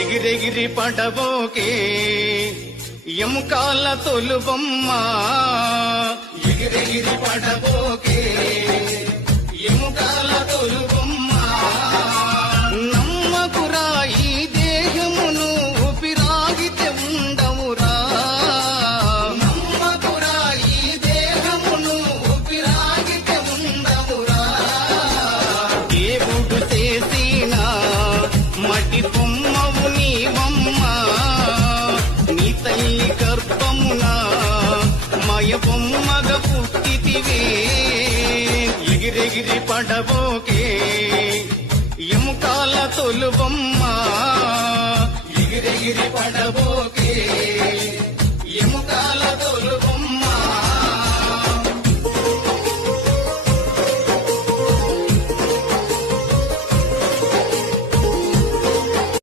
ఎగిరెగిరి పడబోకే ఎముకాల తొలుబొమ్మ ఎగిరెగిరి పడబోకే ఎముకాల తొలుబొమ్మ నమ్మకురా ఈ దేహమును ఊపిరాగితే ఉండవురా నమ్మకురా ఈ దేహమును ఊపిరాగితే ఉండవురా దేవుడు చేసిన మటి బొమ్మవు నీవమ్మ నీ తల్లి గర్భమున మయ బొమ్మగ పుట్టితివే ఎగిరెగిరి పడబోకే ఎముకాల తొలుబొమ్మ ఎగిరెగిరి పడబో